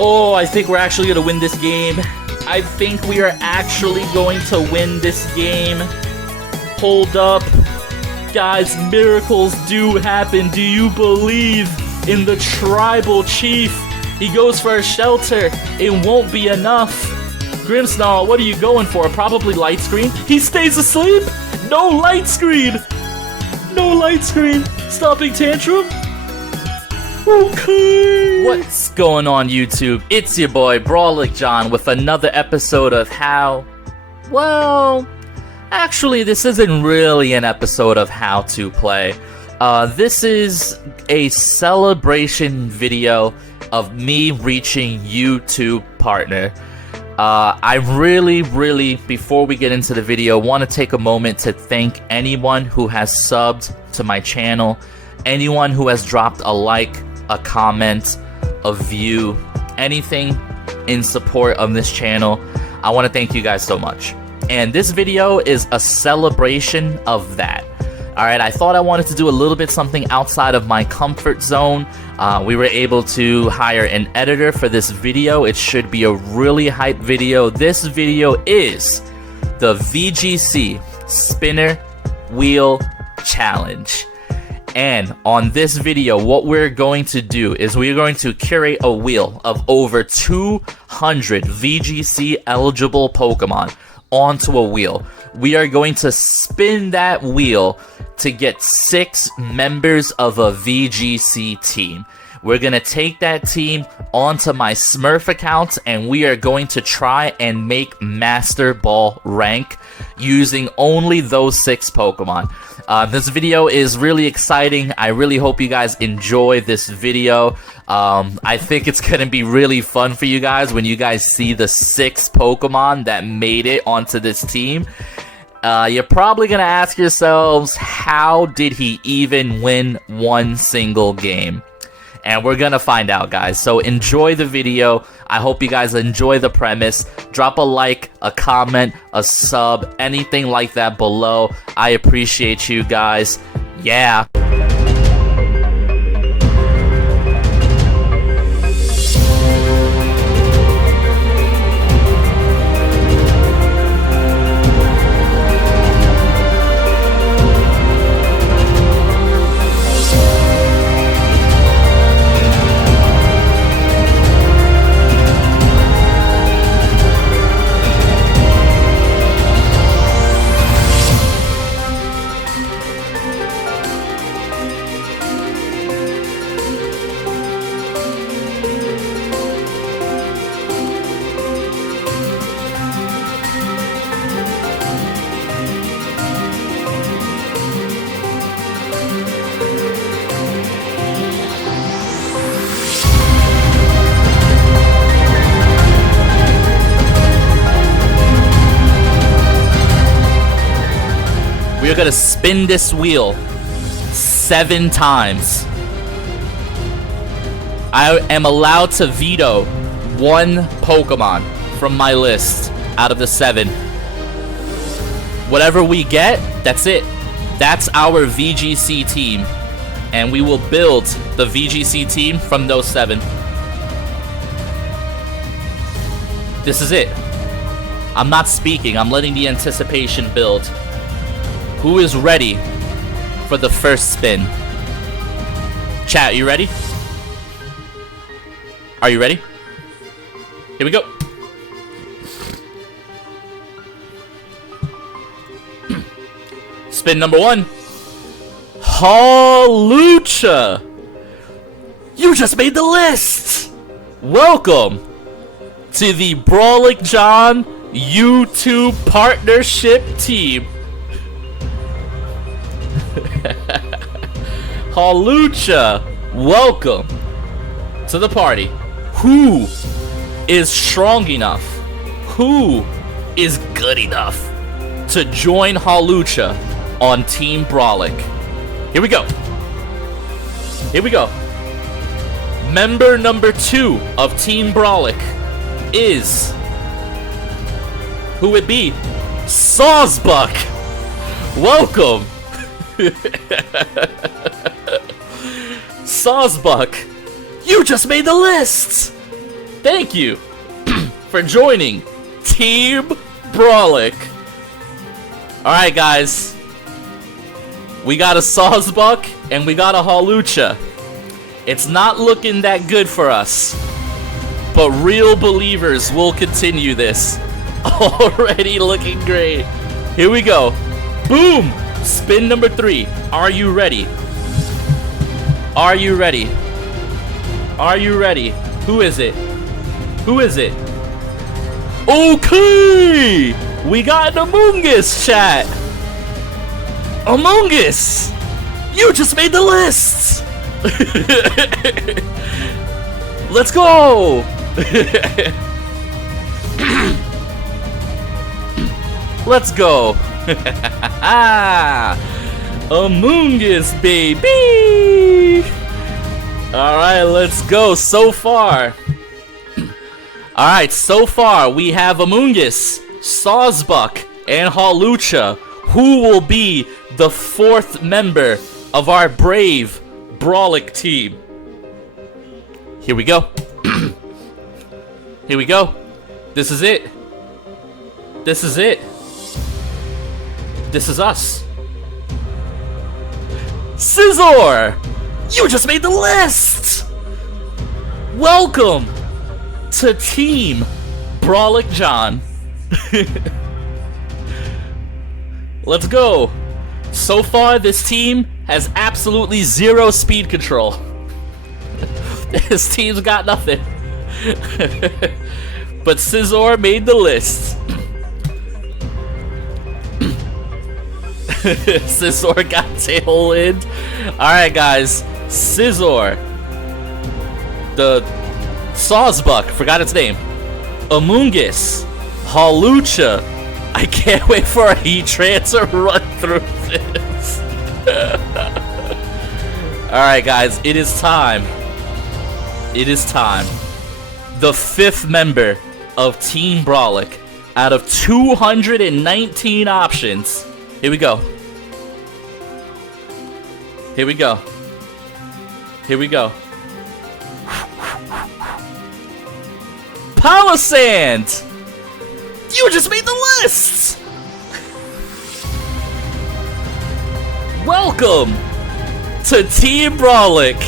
Oh, I think we're actually going to win this game. I think we are actually going to win this game. Hold up. Guys, miracles do happen. Do you believe in the tribal chief? He goes for a shelter. It won't be enough. Grimmsnarl, what are you going for? Probably light screen? He stays asleep? No light screen! No light screen! Stopping tantrum? Okay! What's going on, YouTube? It's your boy, Brawlic John, with another episode of How... Well... Actually, this isn't really an episode of How to Play. This is a celebration video of me reaching YouTube partner. I really, before we get into the video, want to take a moment to thank anyone who has subbed to my channel, anyone who has dropped a like, a comment, a view, anything in support of this channel. I want to thank you guys so much. And this video is a celebration of that. Alright, I thought I wanted to do a little bit something outside of my comfort zone. We were able to hire an editor for this video. It should be a really hype video. This video is the VGC Spinner Wheel Challenge. And on this video, what we're going to do is we're going to curate a wheel of over 200 VGC eligible Pokemon onto a wheel. We are going to spin that wheel to get 6 members of a VGC team. We're going to take that team onto my Smurf account, and we are going to try and make Master Ball rank using only those 6 Pokemon. This video is really exciting. I really hope you guys enjoy this video. I think it's going to be really fun for you guys when you guys see the 6 Pokemon that made it onto this team. You're probably going to ask yourselves, how did he even win one single game? And we're going to find out, guys. So enjoy the video. I hope you guys enjoy the premise. Drop a like, a comment, a sub, anything like that below. I appreciate you guys. Yeah. We're gonna spin this wheel 7 times. I am allowed to veto 1 Pokemon from my list out of the 7. Whatever we get, that's it. That's our VGC team. And we will build the VGC team from those 7. This is it. I'm not speaking. I'm letting the anticipation build. Who is ready for the first spin? Chat, you ready? Are you ready? Here we go. Spin number 1. Hawlucha! You just made the list! Welcome to the Brawlic John YouTube partnership team. Hawlucha, welcome to the party. Who is strong enough? Who is good enough to join Hawlucha on Team Brawlic? Here we go. Here we go. Member number 2 of Team Brawlic is... who would it be? Sawsbuck! Welcome! Sawsbuck, you just made the list! thank you for joining Team Brawlic. Alright, guys. We got a Sawsbuck and we got a Hawlucha. It's not looking that good for us. But real believers will continue this. Already looking great. Here we go. Boom! Spin number 3. Are you ready? Are you ready? Are you ready? Who is it? Who is it? Okay! We got an Among Us, chat! Among Us! You just made the list! Let's go! Let's go! Among Us, baby! Alright, let's go. So far. Alright, so far we have Among Us, Sawsbuck, and Hawlucha. Who will be the 4th member of our brave Brawlic team? Here we go. Here we go. This is it. This is it. This is us. Scizor! You just made the list! Welcome to Team Brawlic John. Let's go. So far, this team has absolutely 0 speed control. This team's got nothing. But Scizor made the list. Scizor got tailwind. Alright, guys. Scizor. The Sawsbuck. Forgot its name. Among Us. Hawlucha. I can't wait for a Heatran to run through this. Alright, guys. It is time. It is time. The 5th member of Team Brawlic out of 219 options. Here we go. Here we go. Here we go. Palisand! You just made the list! Welcome to Team Brawlic.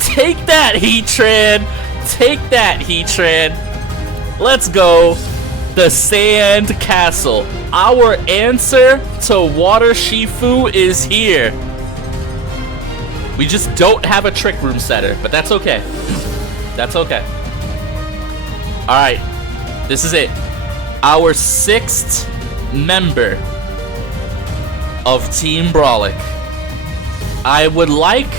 Take that, Heatran. Take that, Heatran. Let's go. The Sand Castle. Our answer to Water Shifu is here. We just don't have a Trick Room setter, but that's okay. That's okay. Alright. This is it. Our 6th member of Team Brawlic. I would like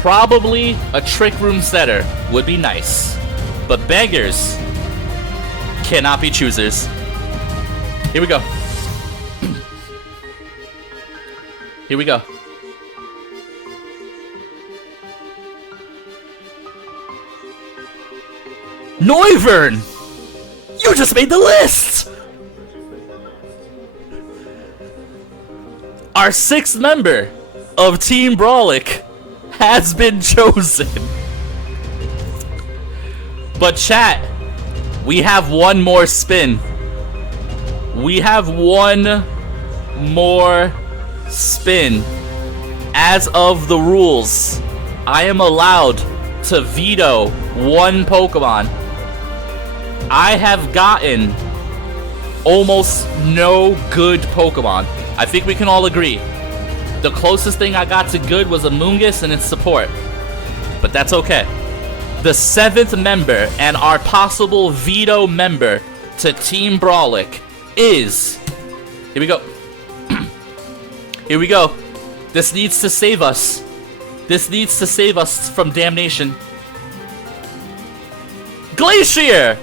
probably a Trick Room setter. Would be nice. But beggars cannot be choosers. Here we go. Here we go. Noivern! You just made the list! Our 6th member of Team Brawlic has been chosen. But chat, we have one more spin. We have one more spin. As of the rules, I am allowed to veto one Pokemon. I have gotten almost no good Pokemon. I think we can all agree. The closest thing I got to good was Among Us and its support. But that's okay. The 7th member and our possible veto member to Team Brawlic is... Here we go. Here we go. This needs to save us. This needs to save us from damnation. Glacier!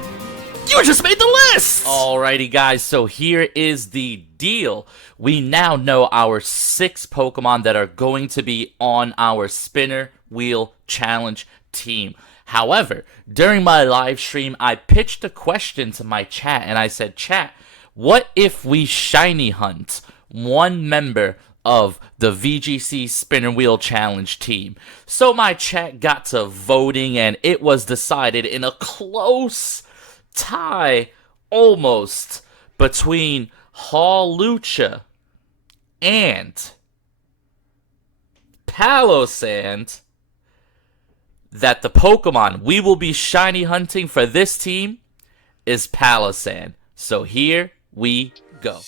You just made the list! Alrighty, guys, so here is the deal. We now know our 6 Pokemon that are going to be on our Spinner Wheel Challenge team. However, during my live stream, I pitched a question to my chat, and I said, chat, what if we shiny hunt one member of the VGC Spinner Wheel Challenge team. So my chat got to voting, and it was decided in a close tie, almost, between Hawlucha and Palosand, that the Pokemon we will be shiny hunting for this team is Palosand. So here we go.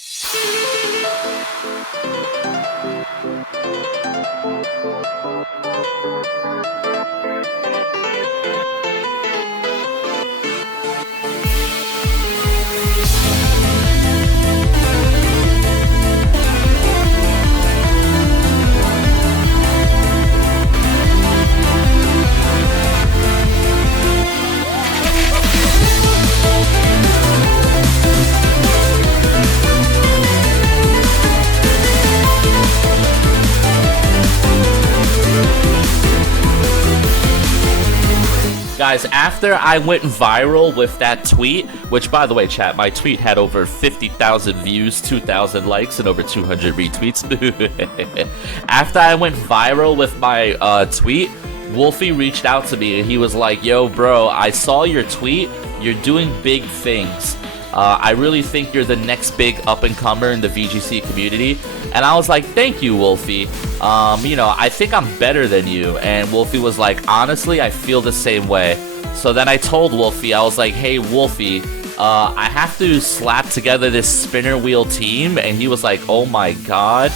Guys, after I went viral with that tweet, which, by the way, chat, my tweet had over 50,000 views, 2,000 likes, and over 200 retweets. After I went viral with my tweet, Wolfie reached out to me, and he was like, yo, bro, I saw your tweet. You're doing big things. I really think you're the next big up-and-comer in the VGC community. And I was like, thank you, Wolfie. You know, I think I'm better than you. And Wolfie was like, honestly, I feel the same way. So then I told Wolfie, I was like, hey, Wolfie, I have to slap together this spinner wheel team. And he was like, oh my god,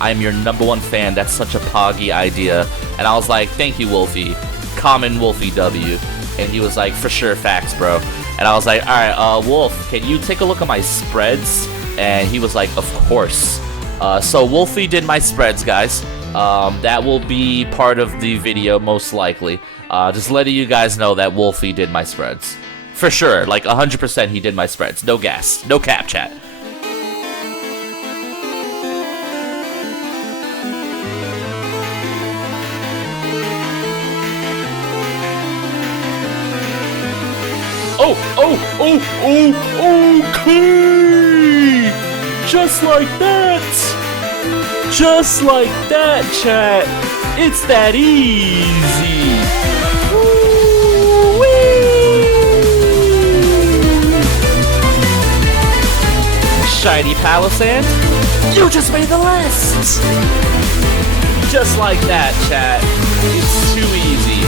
I'm your #1 fan. That's such a poggy idea. And I was like, thank you, Wolfie. Common Wolfie W. And he was like, for sure, facts, bro. And I was like, alright, Wolf, can you take a look at my spreads? And he was like, of course. So Wolfie did my spreads, guys. That will be part of the video, most likely. Just letting you guys know that Wolfie did my spreads. For sure, like 100% he did my spreads. No gas. No cap, chat. Okay! Just like that! Just like that, chat! It's that easy! Woo-wee! Shiny Palosand, you just made the list! Just like that, chat. It's too easy.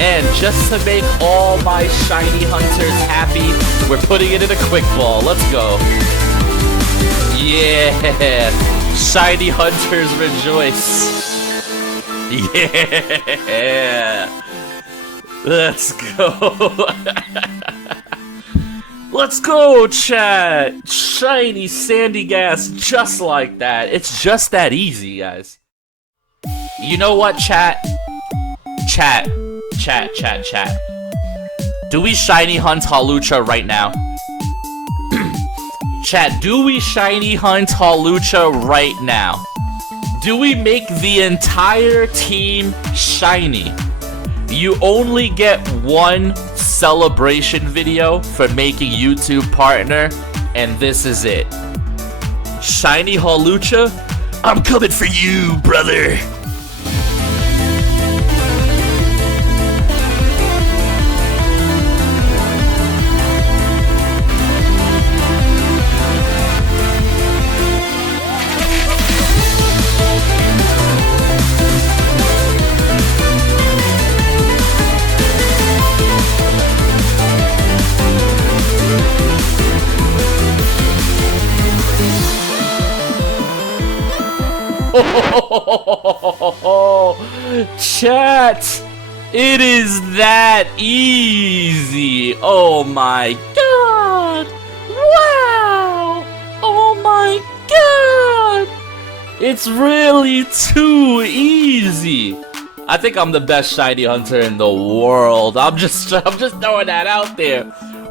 And just to make all my shiny hunters happy, we're putting it in a quick ball. Let's go. Yeah. Shiny hunters rejoice. Yeah. Let's go. Let's go, chat. Shiny sandy gas just like that. It's just that easy, guys. You know what, chat? Chat. Do we shiny hunt Hawlucha right now? Chat, do we shiny hunt Hawlucha right now? Do we make the entire team shiny? You only get one celebration video for making YouTube partner, and this is it. Shiny Hawlucha, I'm coming for you, brother. Chat, it is that easy. Oh my god. Wow. Oh my god. It's really too easy. I think I'm the best shiny hunter in the world. I'm just throwing that out there.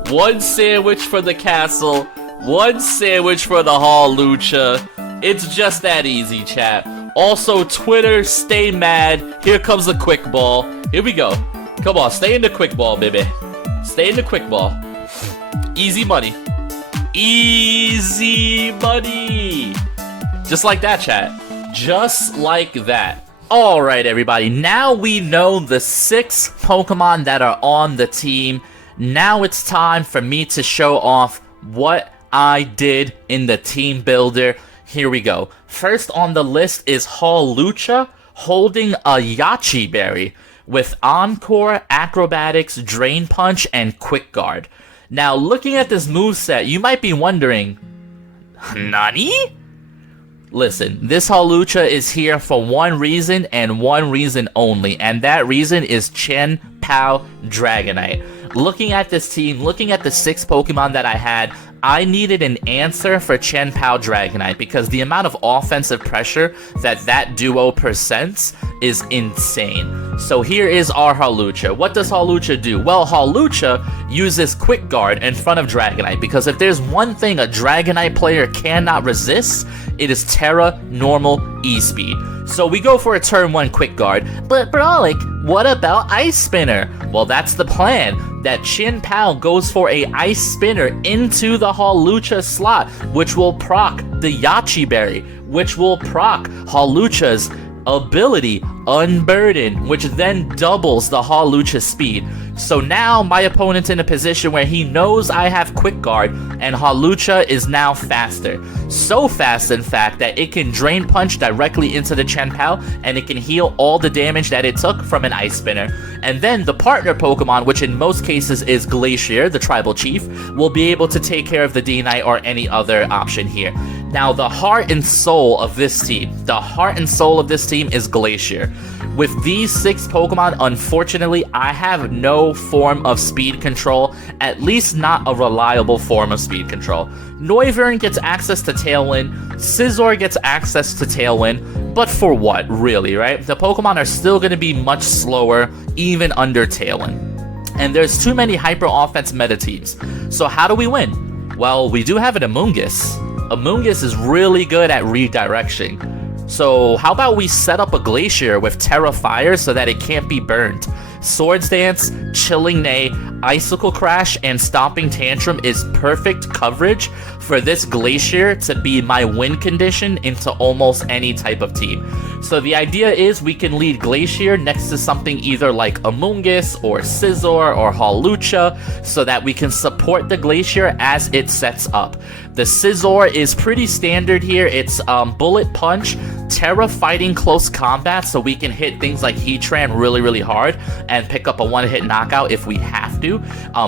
One sandwich for the castle, one sandwich for the Hawlucha. It's just that easy, chat. Also, Twitter, stay mad. Here comes the quick ball. Here we go. Come on, stay in the quick ball, baby. Stay in the quick ball. Easy money. Easy money. Just like that, chat. Just like that. Alright everybody, now we know the 6 Pokemon that are on the team. Now it's time for me to show off what I did in the team builder. Here we go. First on the list is Hawlucha holding a Yachi Berry with Encore, Acrobatics, Drain Punch, and Quick Guard. Now looking at this moveset, you might be wondering, Nani? Listen, this Hawlucha is here for one reason and one reason only, and that reason is Chien-Pao Dragonite. Looking at this team, looking at the 6 Pokemon that I had, I needed an answer for Chien-Pao Dragonite because the amount of offensive pressure that duo presents is insane. So here is our Hawlucha. What does Hawlucha do? Well, Hawlucha uses Quick Guard in front of Dragonite because if there's one thing a Dragonite player cannot resist, it is Terra Normal E-Speed. So we go for a turn 1 Quick Guard. But Brawlik, what about Ice Spinner? Well, that's the plan. That Chien-Pao goes for a Ice Spinner into the Hawlucha slot, which will proc the Yachi Berry, which will proc Hawlucha's ability Unburden, which then doubles the Hawlucha speed. So now my opponent's in a position where he knows I have Quick Guard, and Hawlucha is now faster. So fast, in fact, that it can Drain Punch directly into the Chien-Pao, and it can heal all the damage that it took from an Ice Spinner. And then the partner Pokemon, which in most cases is Glacier, the Tribal Chief, will be able to take care of the D-Knight or any other option here. Now, the heart and soul of this team, is Glacier. With these 6 Pokemon, unfortunately, I have no form of speed control, at least not a reliable form of speed control. Noivern gets access to Tailwind, Scizor gets access to Tailwind, but for what, really, right? The Pokemon are still going to be much slower, even under Tailwind. And there's too many hyper-offense meta teams. So how do we win? Well, we do have an Amoonguss. Amoonguss is really good at redirection. So how about we set up a Glacier with Terra Fire so that it can't be burned? Swords Dance, Chilling Neigh, Icicle Crash, and Stomping Tantrum is perfect coverage for this Glacier to be my win condition into almost any type of team. So the idea is we can lead Glacier next to something either like Amoonguss or Scizor or Hawlucha so that we can support the Glacier as it sets up. The Scizor is pretty standard here. It's Bullet Punch, Terra Fighting Close Combat, so we can hit things like Heatran really hard and pick up a one-hit knockout if we have to.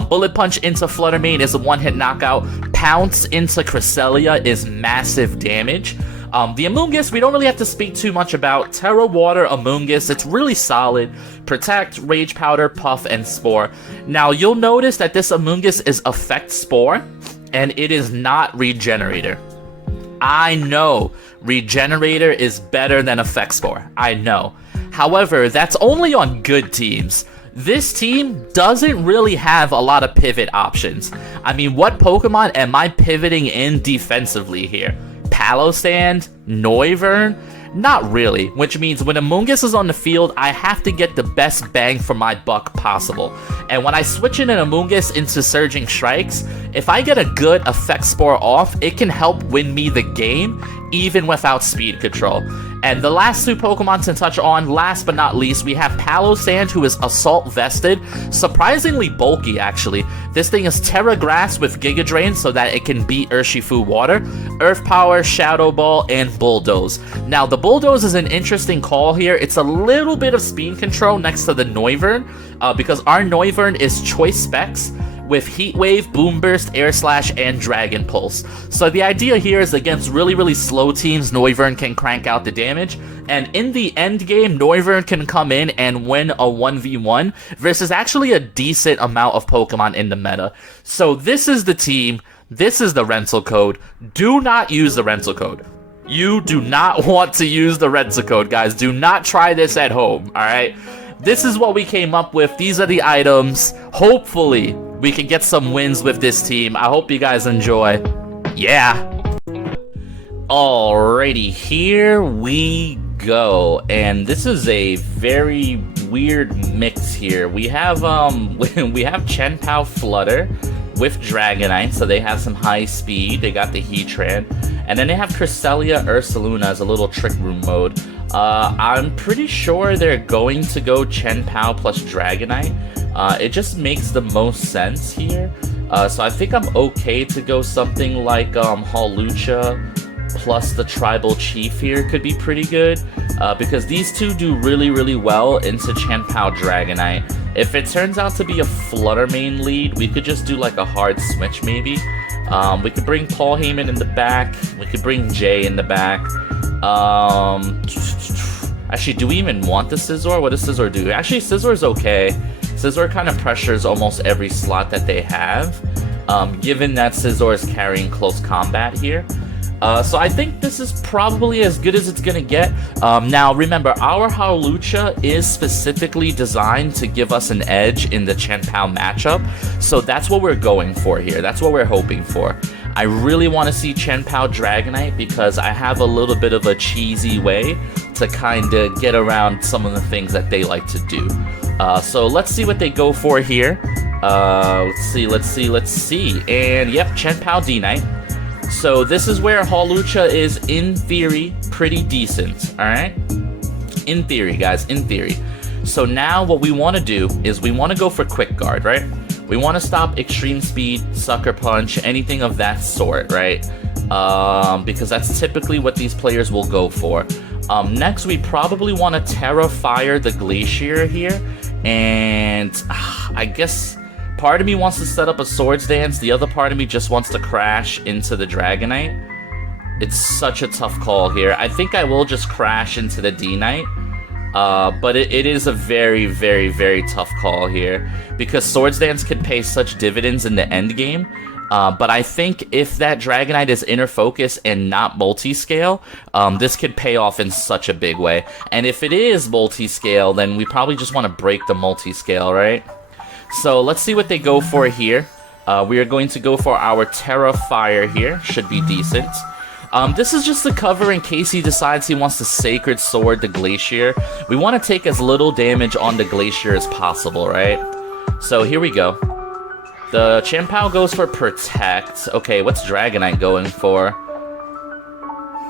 Bullet Punch into Flutter Mane is a one-hit knockout. Pounce into Cresselia is massive damage. The Amoonguss, we don't really have to speak too much about. Terra Water Amoonguss, it's really solid. Protect, Rage Powder, Puff, and Spore. Now, you'll notice that this Amoonguss is Effect Spore, and it is not Regenerator. I know Regenerator is better than Effect Spore. I know. However, that's only on good teams. This team doesn't really have a lot of pivot options. I mean, what Pokemon am I pivoting in defensively here? Palossand? Noivern? Not really, which means when Amoonguss is on the field, I have to get the best bang for my buck possible. And when I switch in an Amoonguss into Surging Strikes, if I get a good Effect Spore off, it can help win me the game, even without speed control. And the last 2 Pokemon to touch on, last but not least, we have Palossand, who is Assault Vested. Surprisingly bulky, actually. This thing is Terra Grass with Giga Drain so that it can beat Urshifu Water, Earth Power, Shadow Ball, and Bulldoze. Now, the Bulldoze is an interesting call here. It's a little bit of speed control next to the Noivern, because our Noivern is Choice Specs with Heat Wave, Boom Burst, Air Slash, and Dragon Pulse. So the idea here is against really slow teams, Noivern can crank out the damage, and in the end game, Noivern can come in and win a 1v1 versus actually a decent amount of Pokemon in the meta. So this is the team, this is the rental code. Do not use the rental code. You do not want to use the rental code, guys. Do not try this at home, alright? This is what we came up with. These are the items. Hopefully, we can get some wins with this team. I hope you guys enjoy. Yeah. Alrighty, here we go. And this is a very weird mix here. We have Chien-Pao Flutter with Dragonite, so they have some high speed. They got the Heatran. And then they have Cresselia Ursaluna as a little Trick Room mode. I'm pretty sure they're going to go Chien-Pao plus Dragonite. It just makes the most sense here. So I think I'm okay to go something like Hawlucha plus the Tribal Chief here could be pretty good. Because these two do really, really well into Chien-Pao Dragonite. If it turns out to be a Flutter Mane lead, we could just do like a hard switch maybe. We could bring Paul Heyman in the back. We could bring Jay in the back. Actually, do we even want the Scizor? What does Scizor do? Actually, Scizzor's okay. Scizor kind of pressures almost every slot that they have, given that Scizor is carrying close combat here. So I think this is probably as good as it's gonna get. Now remember, our Hawlucha is specifically designed to give us an edge in the Chien-Pao matchup, so that's what we're going for here. That's what we're hoping for. I really want to see Chien-Pao Dragonite because I have a little bit of a cheesy way to kind of get around some of the things that they like to do. So let's see what they go for here. Let's see. And yep, Chien-Pao D-Knight. So this is where Hawlucha is, in theory, pretty decent, alright? In theory, guys, in theory. So now what we want to do is we want to go for Quick Guard, right? We want to stop Extreme Speed, Sucker Punch, anything of that sort, right? Because that's typically what these players will go for. Next, we probably want to Terra Fire the Glacier here. And I guess part of me wants to set up a Swords Dance. The other part of me just wants to crash into the Dragonite. It's such a tough call here. I think I will just crash into the D-Knight. But it is a very, very, very tough call here. Because Swords Dance could pay such dividends in the end game. But I think if that Dragonite is inner focus and not multi-scale, this could pay off in such a big way. And if it is multi-scale, then we probably just want to break the multi-scale, right? So let's see what they go for here. We are going to go for our Terra Fire here. Should be decent. This is just the cover in case he decides he wants to Sacred Sword the Glacier. We want to take as little damage on the Glacier as possible, right? So here we go. The Chien-Pao goes for Protect. Okay, what's Dragonite going for?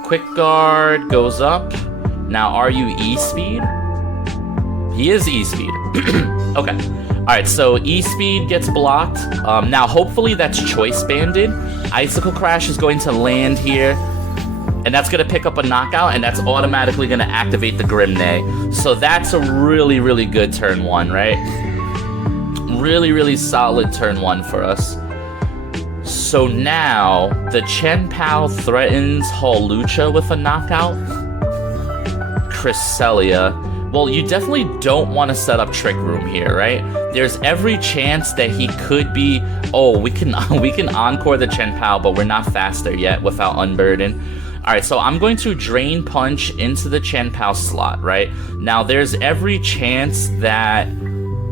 Quick Guard goes up. Now, are you E-Speed? He is E-Speed. Okay. Alright, so E-Speed gets blocked. Now, hopefully that's Choice Banded. Icicle Crash is going to land here. And that's going to pick up a knockout, and that's automatically going to activate the Grimnay. So that's a really, really good turn one, right? Really, really solid turn one for us. So now, the Chien-Pao threatens Hawlucha with a knockout. Cresselia. Well, you definitely don't want to set up Trick Room here, right? There's every chance that he could be... Oh, we can Encore the Chien-Pao, but we're not faster yet without Unburden. Alright, so I'm going to Drain Punch into the Chien-Pao slot, right? Now, there's every chance that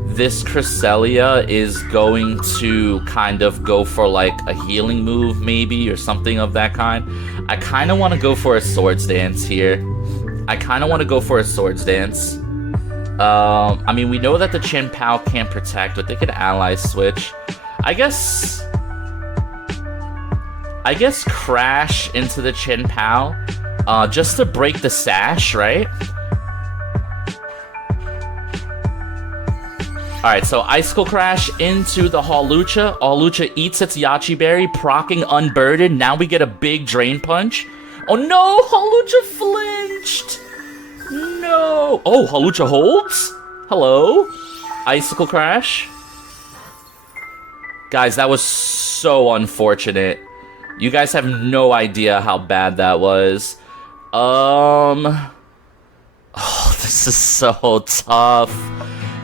this Cresselia is going to kind of go for like a healing move maybe or something of that kind. I kind of want to go for a Swords Dance here. I mean, we know that the Chien-Pao can't protect, but they could ally switch. I guess Crash into the Chien-Pao just to break the sash, right? Alright, so Icicle Crash into the Hawlucha. Hawlucha eats its Yachi Berry, proccing Unburdened. Now we get a big Drain Punch. Oh no! Hawlucha flinched! No! Oh, Hawlucha holds? Hello? Icicle Crash? Guys, that was so unfortunate. You guys have no idea how bad that was. Oh, this is so tough.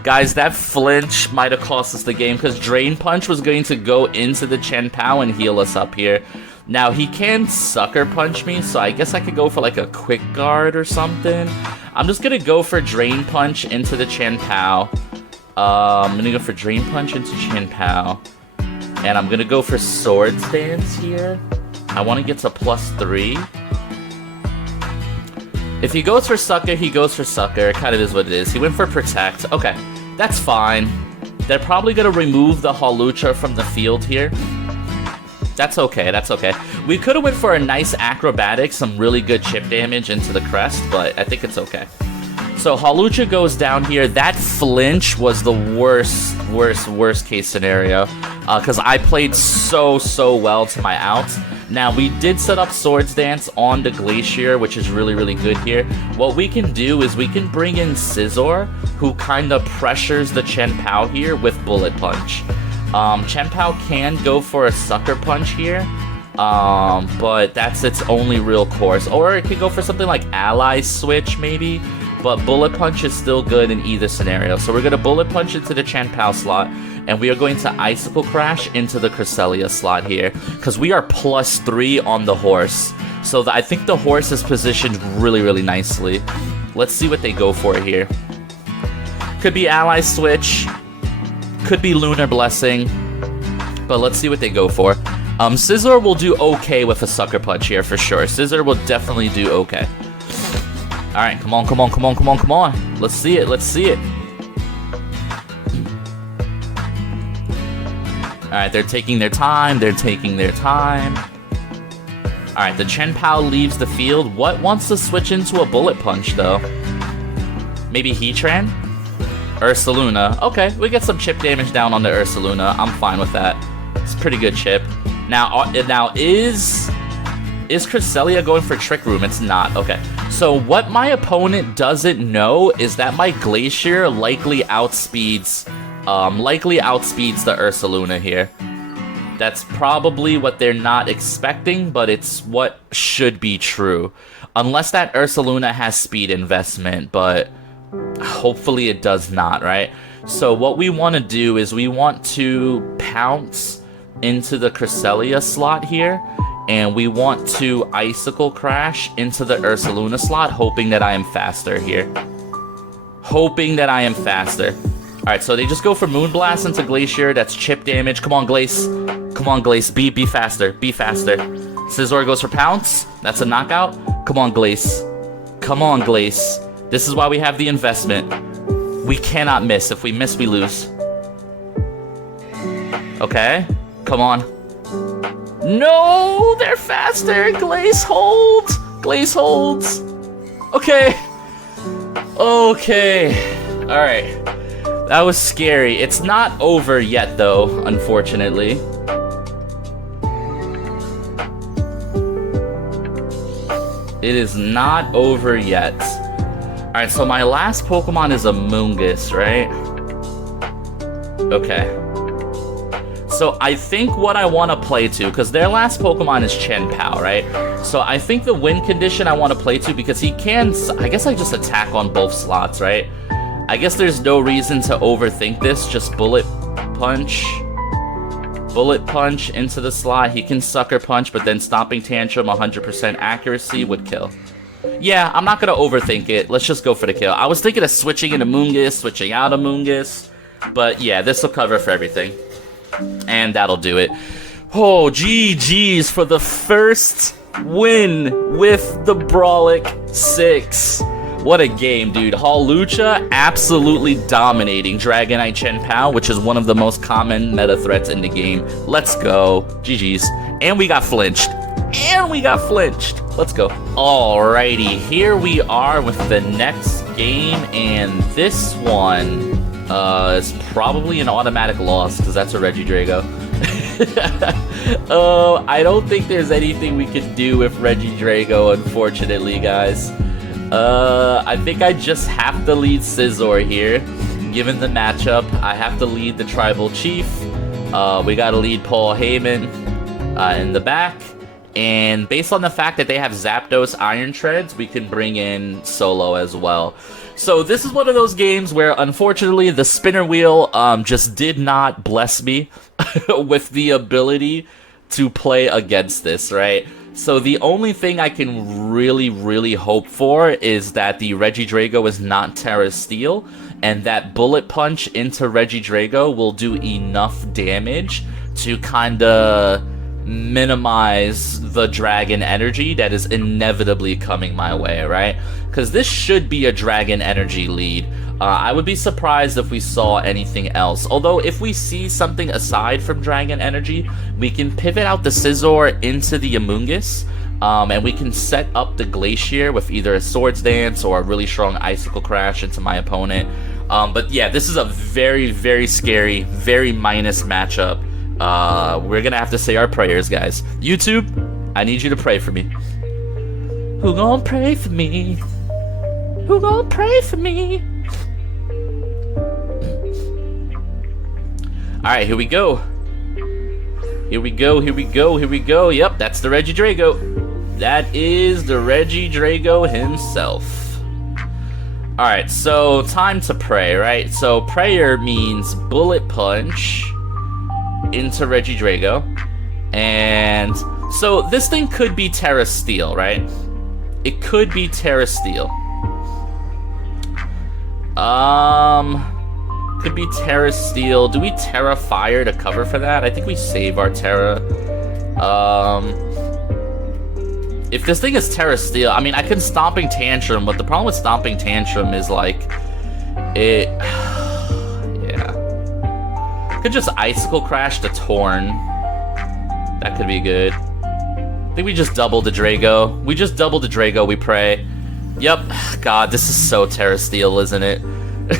Guys, that flinch might have cost us the game because Drain Punch was going to go into the Chien-Pao and heal us up here. Now, he can Sucker Punch me, so I guess I could go for like a Quick Guard or something. I'm just going to go for Drain Punch into the Chien-Pao. I'm going to go for Drain Punch into Chien-Pao. And I'm going to go for Swords Dance here. I want to get to +3. If he goes for Sucker, he goes for Sucker. It kind of is what it is. He went for Protect. Okay, that's fine. They're probably going to remove the Hawlucha from the field here. That's okay, that's okay. We could have went for a nice acrobatic, some really good chip damage into the crest, but I think it's okay. So Hawlucha goes down here. That flinch was the worst case scenario, because I played so well to my outs. Now, we did set up Swords Dance on the Glacier, which is really good here. What we can do is we can bring in Scizor, who kind of pressures the Chien-Pao here with Bullet Punch. Chien-Pao can go for a Sucker Punch here, but that's its only real course. Or it could go for something like Ally Switch, maybe. But Bullet Punch is still good in either scenario. So we're going to Bullet Punch into the Chien-Pao slot, and we are going to Icicle Crash into the Cresselia slot here, because we are +3 on the horse. So I think the horse is positioned really nicely. Let's see what they go for here. Could be Ally Switch, could be Lunar Blessing, but let's see what they go for. Scizor will do okay with a Sucker Punch here for sure. Scizor will definitely do okay. Alright, come on. Let's see it. Alright, they're taking their time. Alright, the Chien-Pao leaves the field. What wants to switch into a Bullet Punch, though? Maybe Heatran? Ursaluna. Okay, we get some chip damage down on the Ursaluna. I'm fine with that. It's a pretty good chip. Now is Cresselia going for Trick Room? It's not. Okay. So what my opponent doesn't know is that my Glacier likely outspeeds the Ursaluna here. That's probably what they're not expecting, but it's what should be true. Unless that Ursaluna has speed investment, but hopefully it does not, right? So what we want to do is we want to pounce into the Cresselia slot here, and we want to Icicle Crash into the Ursaluna slot, hoping that I am faster here. Alright, so they just go for Moonblast into Glacier. That's chip damage. Come on, Glace. Be faster. Scizor goes for Pounce. That's a knockout. Come on, Glace. This is why we have the investment. We cannot miss. If we miss, we lose. Okay. Come on. No, they're faster. Glace holds. Okay. Alright. That was scary. It's not over yet, though, unfortunately. It is not over yet. Alright, so my last Pokemon is a Moongus, right? Okay. So I think what I want to play to, because their last Pokemon is Chien-Pao, right? So I think the win condition I want to play to, because he can, I guess I just attack on both slots, right? I guess there's no reason to overthink this, just Bullet Punch into the slot. He can Sucker Punch, but then Stomping Tantrum, 100% accuracy would kill. Yeah, I'm not going to overthink it. Let's just go for the kill. I was thinking of switching into Moongus, switching out of Moongus, but yeah, this will cover for everything. And that'll do it. Oh, GG's for the first win with the Brawlic 6. What a game, dude. Hawlucha absolutely dominating Dragonite Chien-Pao, which is one of the most common meta threats in the game. Let's go. GG's. And we got flinched. Let's go. Alrighty, here we are with the next game, and this one is probably an automatic loss, because that's a Regidrago. I don't think there's anything we can do with Regidrago, unfortunately, guys. I think I just have to lead Scizor here. Given the matchup, I have to lead the Tribal Chief. We gotta lead Paul Heyman in the back. And based on the fact that they have Zapdos Iron Treads, we can bring in Solo as well. So this is one of those games where, unfortunately, the spinner wheel just did not bless me with the ability to play against this, right? So the only thing I can really hope for is that the Regidrago is not Terra Steel, and that Bullet Punch into Regidrago will do enough damage to kinda minimize the dragon energy that is inevitably coming my way, right? Because this should be a dragon energy lead. I would be surprised if we saw anything else. Although, if we see something aside from Dragon Energy, we can pivot out the Scizor into the Amoonguss, and we can set up the Glacier with either a Swords Dance or a really strong Icicle Crash into my opponent. But yeah, this is a very, very scary, very minus matchup. We're gonna have to say our prayers, guys. YouTube, I need you to pray for me. Who gon' pray for me? Who gon' pray for me? Alright, here we go. Here we go, here we go, here we go. Yep, that's the Regidrago. That is the Regidrago himself. Alright, so time to pray, right? So prayer means Bullet Punch into Regidrago. And so this thing could be Terra Steel, right? It could be Terra Steel. Could be Terra Steel. Do we Terra Fire to cover for that? I think we save our Terra. If this thing is Terra Steel, I mean, I can Stomping Tantrum, but the problem with Stomping Tantrum is, like, it... yeah. Could just Icicle Crash the Torn. That could be good. I think we just double the Drago. We just double the Drago, we pray. Yep. God, this is so Terra Steel, isn't it?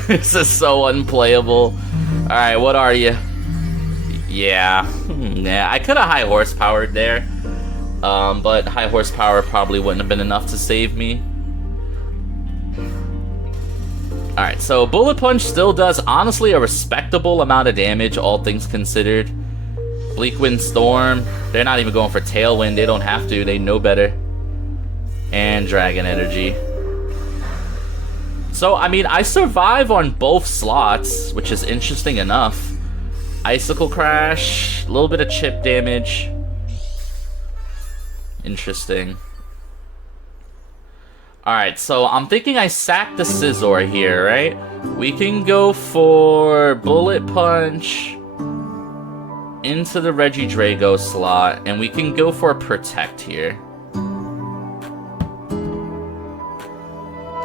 This is so unplayable. Alright, what are you? Yeah. Yeah, I could have high horsepowered there. But high horsepower probably wouldn't have been enough to save me. Alright, so Bullet Punch still does, honestly, a respectable amount of damage, all things considered. Bleak Wind Storm, they're not even going for Tailwind, they don't have to, they know better. And Dragon Energy. So, I mean, I survive on both slots, which is interesting enough. Icicle Crash, a little bit of chip damage. Interesting. Alright, so I'm thinking I sack the Scizor here, right? We can go for Bullet Punch into the Regidrago slot, and we can go for a Protect here.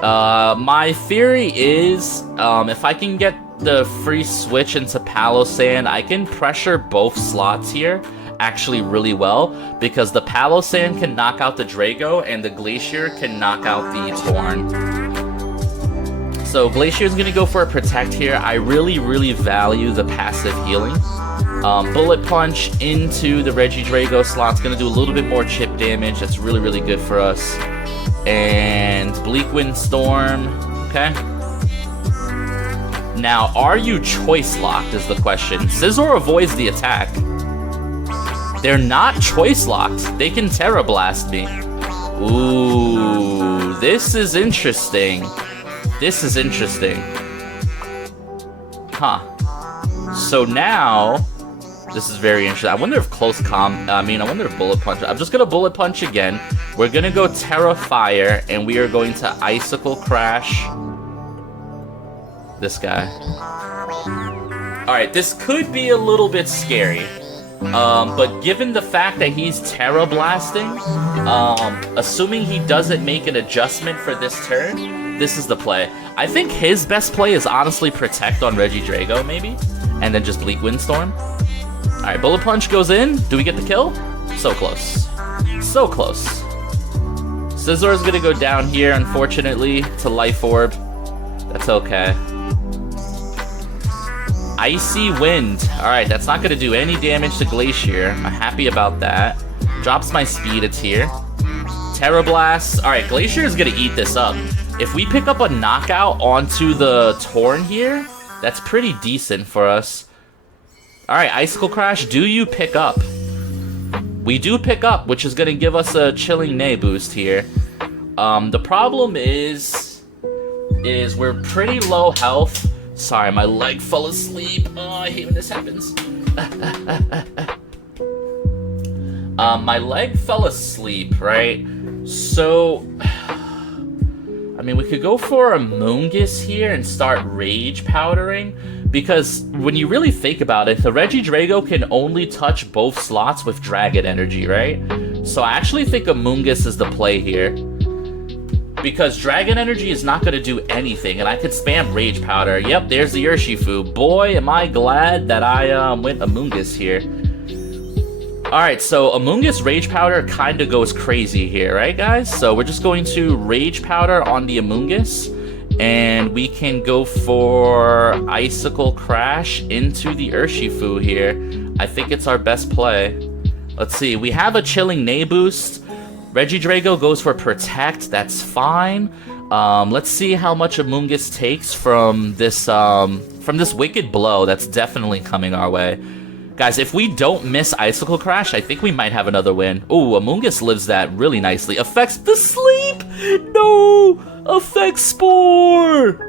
My theory is, if I can get the free switch into Palossand, I can pressure both slots here actually really well, because the Palossand can knock out the Drago, and the Glacier can knock out the Torn. So Glacier's gonna go for a Protect here. I really, really value the passive healing. Bullet Punch into the Regidrago slot's gonna do a little bit more chip damage. That's really, really good for us. And Bleak Wind Storm, okay. Now, are you choice locked is the question. Scizor avoids the attack. They're not choice locked. They can Terra Blast me. Ooh, this is interesting. This is interesting. Huh. So now, this is very interesting. I wonder if I wonder if Bullet Punch. I'm just gonna Bullet Punch again. We're gonna go Terra Fire, and we are going to Icicle Crash this guy. Alright, this could be a little bit scary. But given the fact that he's Terra Blasting, assuming he doesn't make an adjustment for this turn, this is the play. I think his best play is honestly Protect on Regidrago, maybe, and then just Bleak Wind Storm. Alright, Bullet Punch goes in. Do we get the kill? So close. So close. Scizor is gonna go down here, unfortunately, to Life Orb. That's okay. Icy Wind. Alright, that's not gonna do any damage to Glacier. I'm happy about that. Drops my speed a tier. Terra Blast. Alright, Glacier is gonna eat this up. If we pick up a knockout onto the Torn here, that's pretty decent for us. Alright, Icicle Crash, do you pick up? We do pick up, which is gonna give us a Chilling Neigh boost here. The problem is we're pretty low health. Sorry, my leg fell asleep. Oh, I hate when this happens. My leg fell asleep, right? So, I mean, we could go for a Amoonguss here and start Rage Powdering, because when you really think about it, the Regidrago can only touch both slots with Dragon Energy, right? So I actually think Amoonguss is the play here. Because Dragon Energy is not going to do anything, and I could spam Rage Powder. Yep, there's the Urshifu. Boy, am I glad that I went Amoonguss here. Alright, so Amoonguss Rage Powder kind of goes crazy here, right guys? So we're just going to Rage Powder on the Amoonguss, and we can go for Icicle Crash into the Urshifu here. I think it's our best play. Let's see, we have a Chilling Neigh boost. Regidrago goes for Protect, that's fine. Let's see how much Amoonguss takes from this Wicked Blow. That's definitely coming our way. Guys, if we don't miss Icicle Crash, I think we might have another win. Ooh, Amoonguss lives that really nicely. Affects the sleep! No! Affects Spore!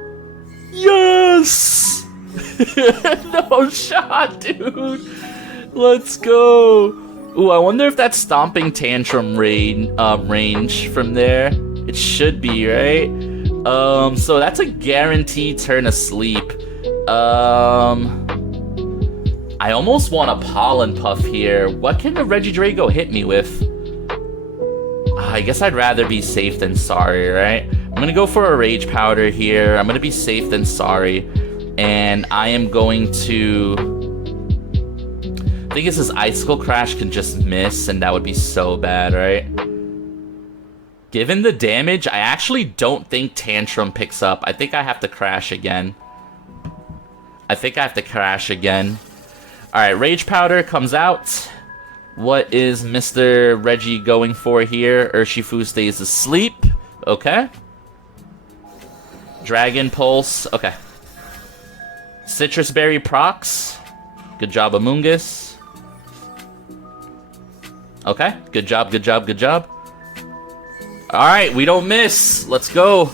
Yes! No shot, dude! Let's go! Ooh, I wonder if that's Stomping Tantrum range from there. It should be, right? So that's a guaranteed turn of sleep. I almost want a Pollen Puff here. What can the Regidrago hit me with? I guess I'd rather be safe than sorry, right? I'm gonna go for a Rage Powder here. I'm gonna be safe than sorry. And I am going to... I think it's this Icicle Crash can just miss, and that would be so bad, right? Given the damage, I actually don't think Tantrum picks up. I think I have to Crash again. Alright, Rage Powder comes out. What is Mr. Reggie going for here? Urshifu stays asleep. Okay. Dragon Pulse. Okay. Citrus Berry procs. Good job, Amoonguss. Okay, good job. Alright, we don't miss. Let's go.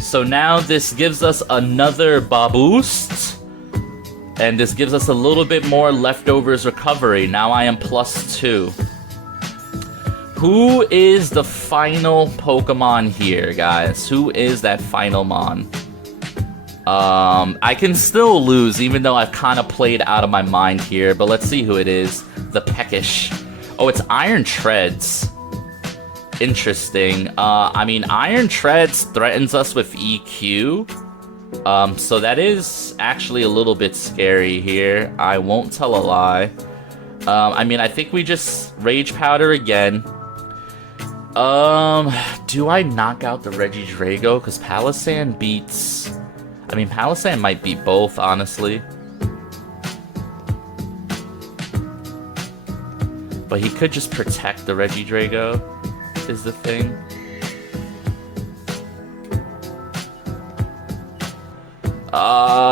So now this gives us another Baboost. And this gives us a little bit more Leftovers recovery. Now I am +2. Who is the final Pokemon here, guys? Who is that final Mon? I can still lose, even though I've kind of played out of my mind here. But let's see who it is. The Peckish. Oh, it's Iron Treads. Interesting. I mean, Iron Treads threatens us with EQ. So that is actually a little bit scary here. I won't tell a lie. I mean, I think we just Rage Powder again. Do I knock out the Regidrago? Because Palossand beats... I mean, Palossand might beat both, honestly. But he could just protect the Regidrago, is the thing.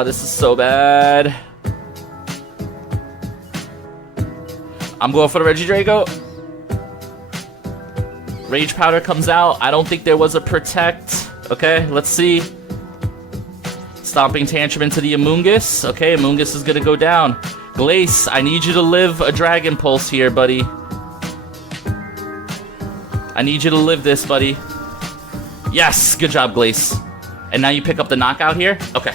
This is so bad. I'm going for the Regidrago. Rage Powder comes out. I don't think there was a Protect. Okay, let's see. Stomping Tantrum into the Amoonguss. Okay, Amoonguss is gonna go down. Glace, I need you to live a Dragon Pulse here, buddy. I need you to live this, buddy. Yes, good job, Glace. And now you pick up the knockout here? Okay.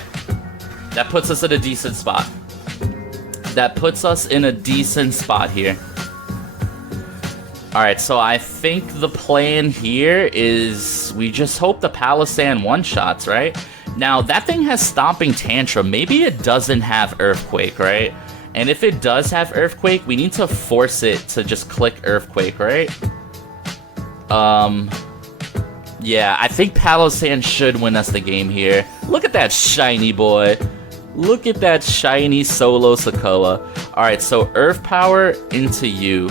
That puts us in a decent spot. Here. Alright, so I think the plan here is we just hope the Palossand one-shots, right? Now, that thing has Stomping Tantrum. Maybe it doesn't have Earthquake, right? And if it does have Earthquake, we need to force it to just click Earthquake, right? Yeah, I think Palossand should win us the game here. Look at that shiny boy. Look at that shiny solo Sakoa. Alright, so Earth Power into you.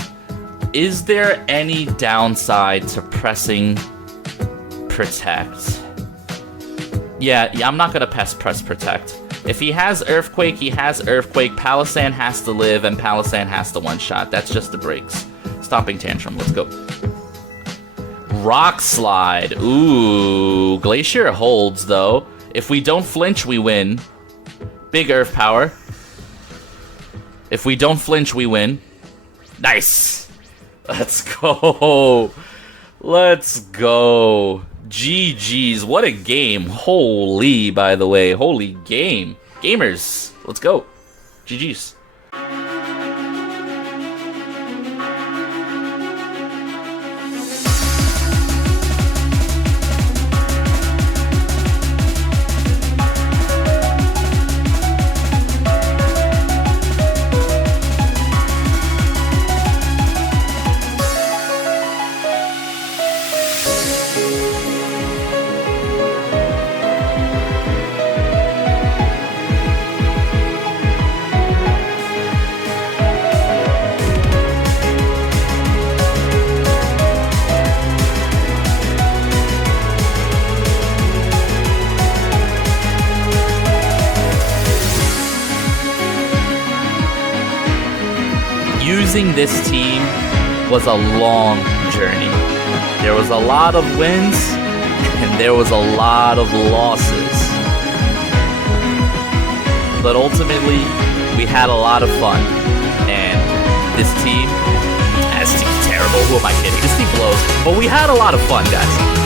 Is there any downside to pressing Protect? Yeah, I'm not gonna press Protect. If he has Earthquake, he has Earthquake. Palossand has to live, and Palossand has to one-shot. That's just the breaks. Stomping Tantrum, let's go. Rock Slide. Ooh, Glacier holds, though. If we don't flinch, we win. Big Earth Power. If we don't flinch, we win. Nice. Let's go. Let's go. GG's. What a game. Holy, by the way. Holy game. Gamers, let's go. GG's. using this team was a long journey. There was a lot of wins, and there was a lot of losses. But ultimately, we had a lot of fun. And this team terrible. Who am I kidding? This team blows. But we had a lot of fun, guys.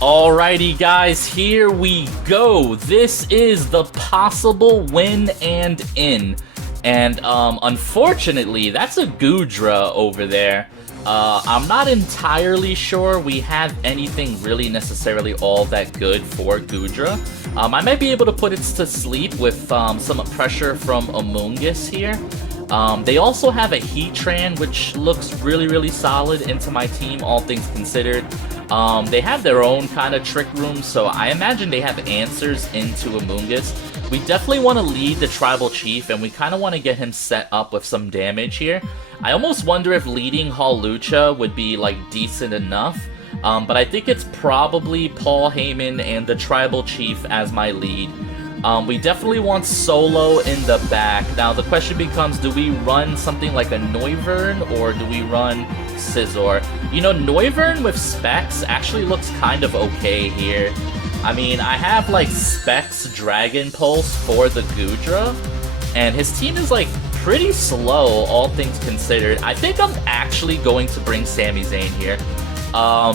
Alrighty guys, here we go. This is the possible win and in. And unfortunately, that's a Goodra over there. I'm not entirely sure we have anything really necessarily all that good for Goodra. I might be able to put it to sleep with some pressure from Amoonguss here. They also have a Heatran, which looks really solid into my team, all things considered. They have their own kind of trick room, so I imagine they have answers into Amoonguss. We definitely want to lead the Tribal Chief, and we kind of want to get him set up with some damage here. I almost wonder if leading Hawlucha would be, like, decent enough. But I think it's probably Paul Heyman and the Tribal Chief as my lead. We definitely want Solo in the back. Now, the question becomes, do we run something like a Noivern, or do we run Scizor? You know, Noivern with Specs actually looks kind of okay here. I mean, I have, like, Specs Dragon Pulse for the Goodra, and his team is, like, pretty slow, all things considered. I think I'm actually going to bring Sami Zayn here,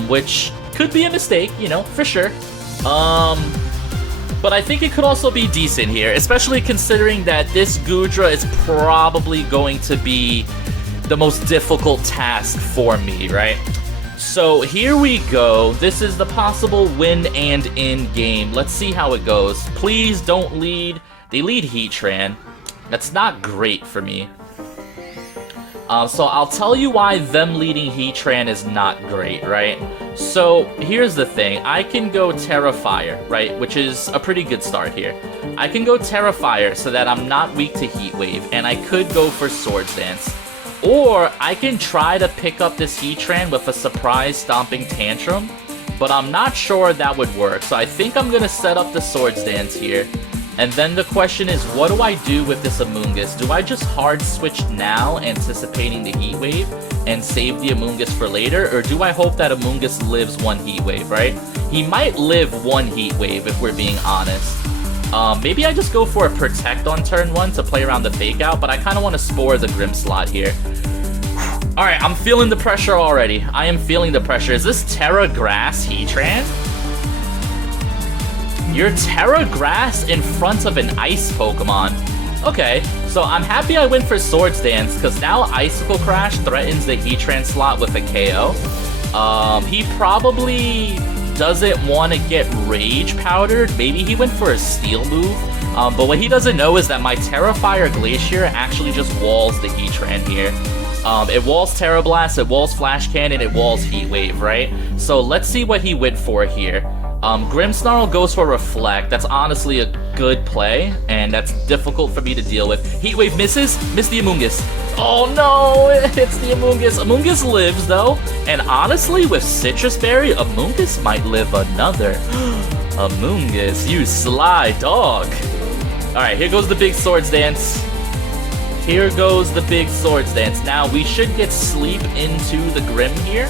which could be a mistake, you know, for sure. But I think it could also be decent here, especially considering that this Goodra is probably going to be the most difficult task for me, right? So here we go. This is the possible win and in game. Let's see how it goes. Please don't lead. They lead Heatran. That's not great for me. So I'll tell you why them leading Heatran is not great, right? So here's the thing. I can go Terrafire, right? Which is a pretty good start here. I can go Terrafire so that I'm not weak to Heat Wave, and I could go for Swords Dance. Or I can try to pick up this Heatran with a surprise Stomping Tantrum, but I'm not sure that would work. So I think I'm going to set up the Swords Dance here. And then the question is, what do I do with this Amoonguss? Do I just hard switch now, anticipating the Heat Wave, and save the Amoonguss for later? Or do I hope that Amoonguss lives one Heat Wave, right? He might live one Heat Wave, if we're being honest. Maybe I just go for a Protect on turn 1 to play around the Fake Out, but I kind of want to Spore the Grimmslot here. Alright, I'm feeling the pressure already. I am feeling the pressure. Is this Terra Grass Heatran? You're Terra Grass in front of an Ice Pokemon. Okay, so I'm happy I went for Swords Dance, because now Icicle Crash threatens the Heatran slot with a KO. He probably doesn't want to get Rage Powdered. Maybe he went for a Steel move. But what he doesn't know is that my Terrafire Glacier actually just walls the Heatran here. It walls Terra Blast, it walls Flash Cannon, it walls Heat Wave, right? So let's see what he went for here. Grimmsnarl goes for Reflect. That's honestly a good play, and that's difficult for me to deal with. Heat Wave misses. Miss the Amoonguss. Oh no, it's the Amoonguss. Amoonguss lives, though. And honestly, with Citrus Berry, Amoonguss might live another. Amoonguss, you sly dog. Alright, here goes the big Swords Dance. Here goes the big Swords Dance. Now, we should get Sleep into the Grimm here.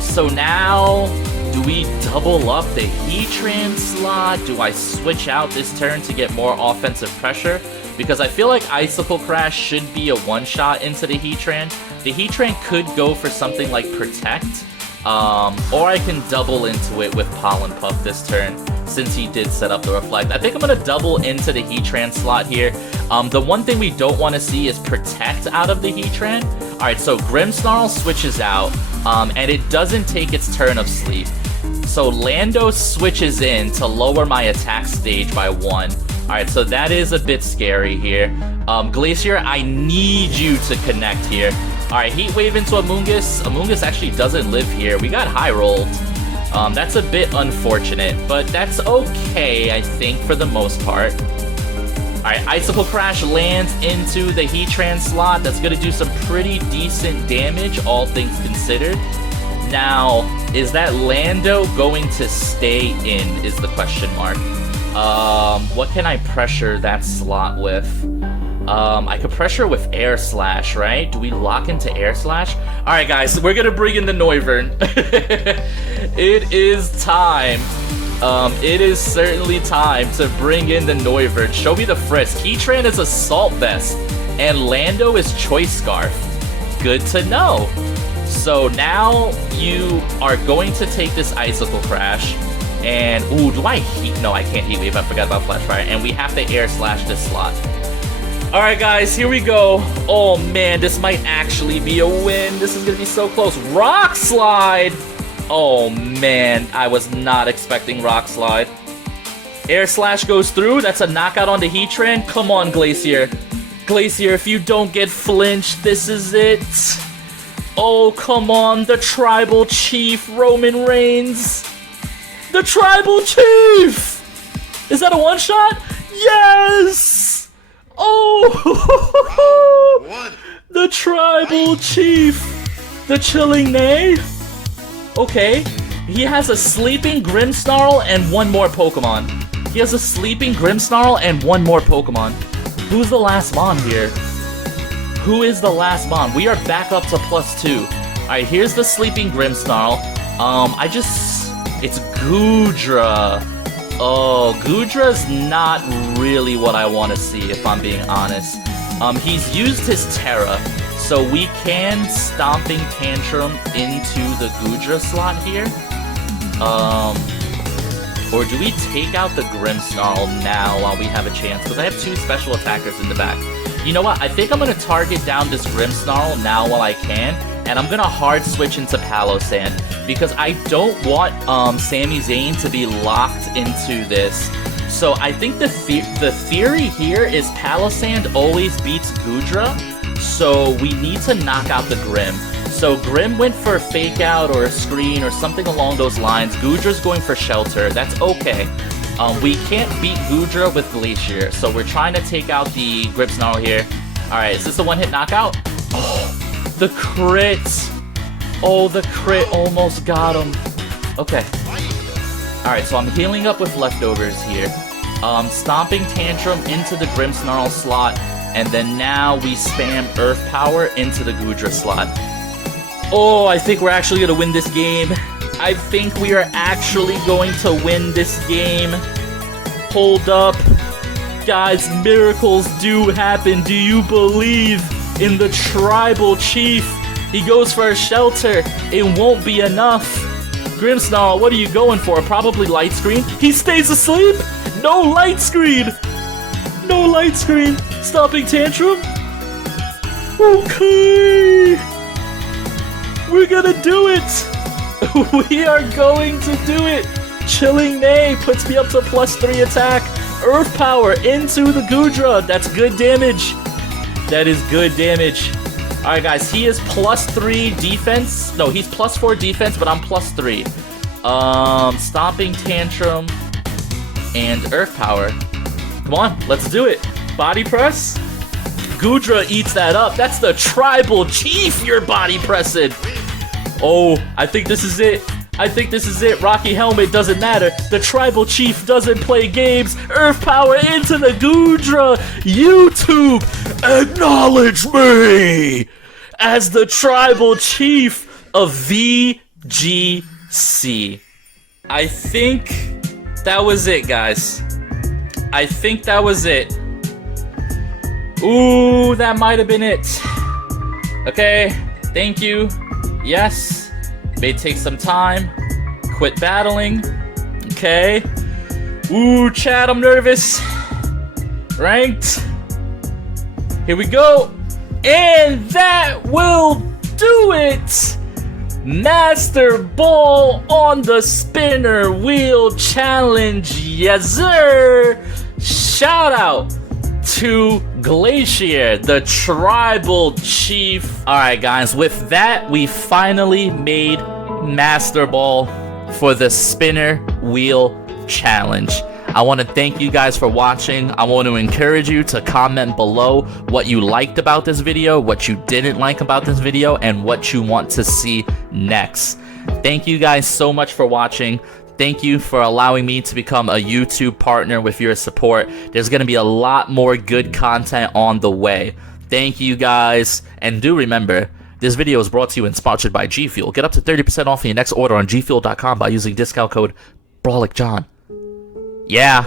So now, do we double up the Heatran slot? Do I switch out this turn to get more offensive pressure? Because I feel like Icicle Crash should be a one-shot into the Heatran. The Heatran could go for something like Protect. Or I can double into it with Pollen Puff this turn, since he did set up the Reflect. I think I'm going to double into the Heatran slot here. The one thing we don't want to see is Protect out of the Heatran. Alright, so Grimmsnarl switches out, and it doesn't take its turn of sleep. So Lando switches in to lower my attack stage by 1. Alright, so that is a bit scary here. Glacier, I need you to connect here. Alright, Heat Wave into Amoonguss. Amoonguss actually doesn't live here. We got high rolled. That's a bit unfortunate, but that's okay, I think, for the most part. Alright, Icicle Crash lands into the Heatran slot. That's going to do some pretty decent damage, all things considered. Now, is that Lando going to stay in, is the question mark. What can I pressure that slot with? I could pressure with Air Slash, right? Do we lock into Air Slash? Alright guys, we're gonna bring in the Noivern. It is time. It is certainly time to bring in the Noivern. Show me the Frisk. Heatran is Assault Vest, and Lando is Choice Scarf. Good to know. So now you are going to take this Icicle Crash, and ooh, do I Heat? No, I can't Heat Wave. I forgot about Flash Fire, and we have to Air Slash this slot. Alright guys, here we go. Oh man, this might actually be a win. This is gonna be so close. Rock Slide! Oh man, I was not expecting Rock Slide. Air Slash goes through. That's a knockout on the Heatran. Come on, Glacier. Glacier, if you don't get flinched, this is it. Oh, come on, the Tribal Chief, Roman Reigns. The Tribal Chief! Is that a one-shot? Yes! Oh! The Tribal Chief! The Chilling Neigh? Okay. He has a Sleeping Grimmsnarl and one more Pokemon. He has a Sleeping Grimmsnarl and one more Pokemon. Who's the last Mon here? Who is the last Mon? We are back up to +2. Alright, here's the Sleeping Grimmsnarl. It's Goodra. Oh, Goodra's not really what I want to see, if I'm being honest. He's used his Terra, so we can Stomping Tantrum into the Goodra slot here. Or do we take out the Grimmsnarl now while we have a chance? Because I have 2 special attackers in the back. You know what? I think I'm going to target down this Grimmsnarl now while I can, and I'm going to hard switch into Palossand, because I don't want Sami Zayn to be locked into this. So I think the theory here is Palossand always beats Goodra, so we need to knock out the Grimm. So Grimm went for a Fake Out or a Screen or something along those lines. Goodra's going for Shelter. That's okay. We can't beat Goodra with Glacier, so we're trying to take out the Grimmsnarl here. Alright, is this a one-hit knockout? Oh, the crit! Oh, the crit almost got him. Okay. Alright, so I'm healing up with leftovers here. Stomping Tantrum into the Grimmsnarl slot, and then now we spam Earth Power into the Goodra slot. Oh, I think we're actually going to win this game. I think we are actually going to win this game. Hold up. Guys, miracles do happen. Do you believe in the Tribal Chief? He goes for a Shelter. It won't be enough. Grimmsnarl, what are you going for? Probably Light Screen. He stays asleep? No Light Screen. No Light Screen. Stomping Tantrum? Okay. We're gonna do it. We are going to do it! Chilling Neigh puts me up to +3 attack. Earth Power into the Goodra. That's good damage. That is good damage. Alright guys, he is +3 defense. No, he's +4 defense, but I'm +3. Stomping Tantrum and Earth Power. Come on, let's do it. Body press. Goodra eats that up. That's the Tribal Chief you're body pressing. Oh, I think this is it. I think this is it. Rocky Helmet doesn't matter. The Tribal Chief doesn't play games. Earth Power into the Goodra. YouTube, acknowledge me as the Tribal Chief of VGC. I think that was it, guys. I think that was it. Ooh, that might have been it. Okay, thank you. Yes, may take some time. Quit battling. Okay. Ooh, chat, I'm nervous. Ranked. Here we go. And that will do it. Master Ball on the spinner wheel challenge. Yes, sir. Shout out to Glacier, the tribal chief. Alright guys, with that, we finally made Master Ball for the spinner wheel challenge. I want to thank you guys for watching. I want to encourage you to comment below what you liked about this video, what you didn't like about this video, and what you want to see next. Thank you guys so much for watching. Thank you for allowing me to become a YouTube partner with your support. There's going to be a lot more good content on the way. Thank you guys, and do remember, this video is brought to you and sponsored by G Fuel. Get up to 30% off your next order on gfuel.com by using discount code BrawlicJohn. Yeah.